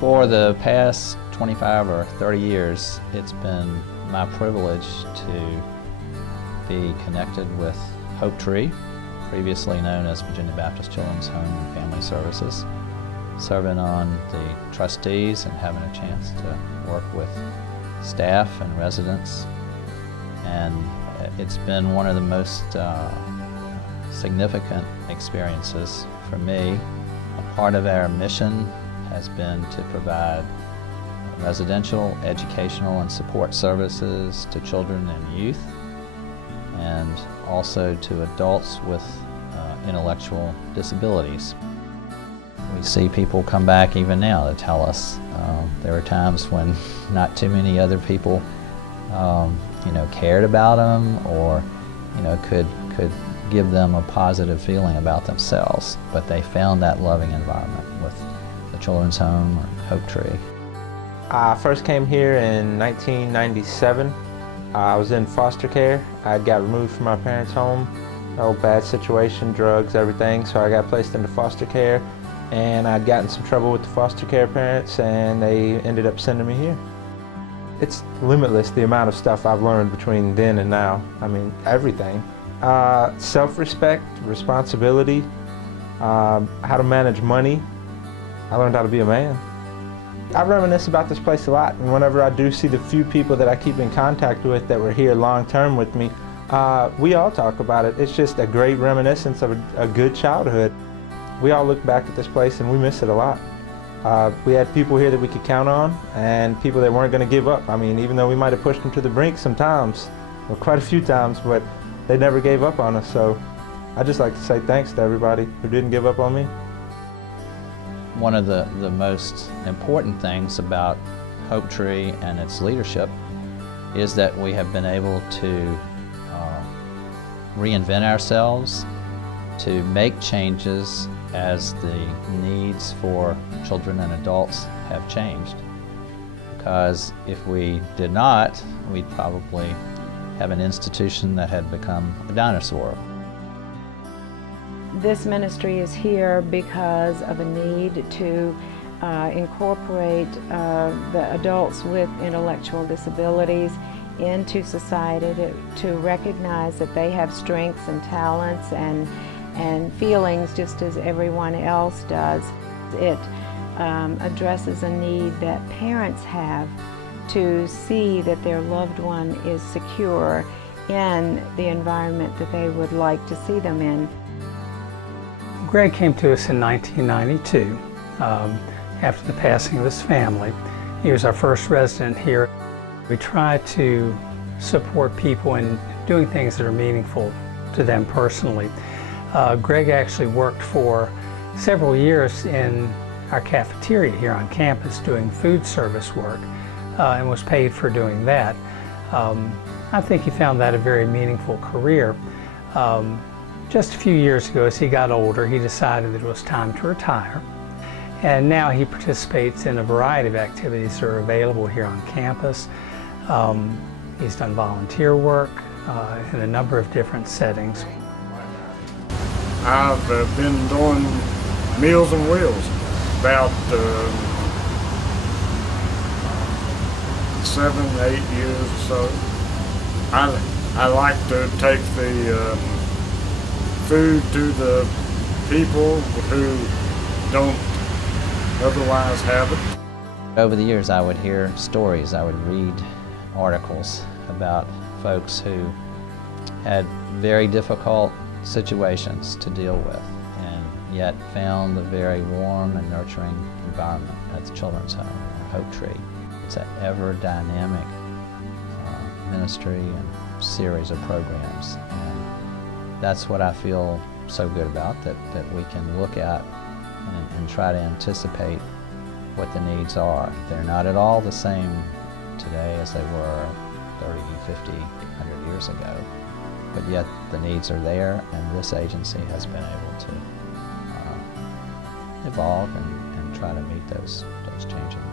For the past 25 or 30 years, it's been my privilege to be connected with HopeTree, previously known as Virginia Baptist Children's Home and Family Services, serving on the trustees and having a chance to work with staff and residents. And it's been one of the most significant experiences for me. A part of our mission has been to provide residential, educational, and support services to children and youth, and also to adults with intellectual disabilities. We see people come back even now to tell us there were times when not too many other people cared about them or could give them a positive feeling about themselves, but they found that loving environment with the Children's Home or HopeTree. I first came here in 1997. I was in foster care. I got removed from my parents' home. Bad situation, drugs, everything, so I got placed into foster care, and I'd gotten some trouble with the foster care parents, and they ended up sending me here. It's limitless, the amount of stuff I've learned between then and now. I mean, everything. Self-respect, responsibility, how to manage money. I learned how to be a man. I reminisce about this place a lot, and whenever I do see the few people that I keep in contact with that were here long-term with me, we all talk about it. It's just a great reminiscence of a good childhood. We all look back at this place and we miss it a lot. We had people here that we could count on, and people that weren't going to give up. I mean, even though we might have pushed them to the brink sometimes, or quite a few times, but they never gave up on us. So I'd just like to say thanks to everybody who didn't give up on me. One of the most important things about HopeTree and its leadership is that we have been able to reinvent ourselves, to make changes as the needs for children and adults have changed. Because if we did not, we'd probably have an institution that had become a dinosaur. This ministry is here because of a need to incorporate the adults with intellectual disabilities into society, to recognize that they have strengths and talents and feelings just as everyone else does. It addresses a need that parents have to see that their loved one is secure in the environment that they would like to see them in. Greg came to us in 1992 after the passing of his family. He was our first resident here. We try to support people in doing things that are meaningful to them personally. Greg actually worked for several years in our cafeteria here on campus doing food service work and was paid for doing that. I think he found that a very meaningful career. Just a few years ago, as he got older, he decided that it was time to retire. And now he participates in a variety of activities that are available here on campus. He's done volunteer work in a number of different settings. I've been doing Meals on Wheels about 7, 8 years or so. I like to take the food to the people who don't otherwise have it. Over the years, I would hear stories, I would read articles about folks who had very difficult situations to deal with and yet found a very warm and nurturing environment at the Children's Home or HopeTree. It's an ever dynamic ministry and series of programs, and that's what I feel so good about, that we can look at and try to anticipate what the needs are. They're not at all the same today as they were 30, 50, 100 years ago, but yet the needs are there, and this agency has been able to evolve and try to meet those changing needs.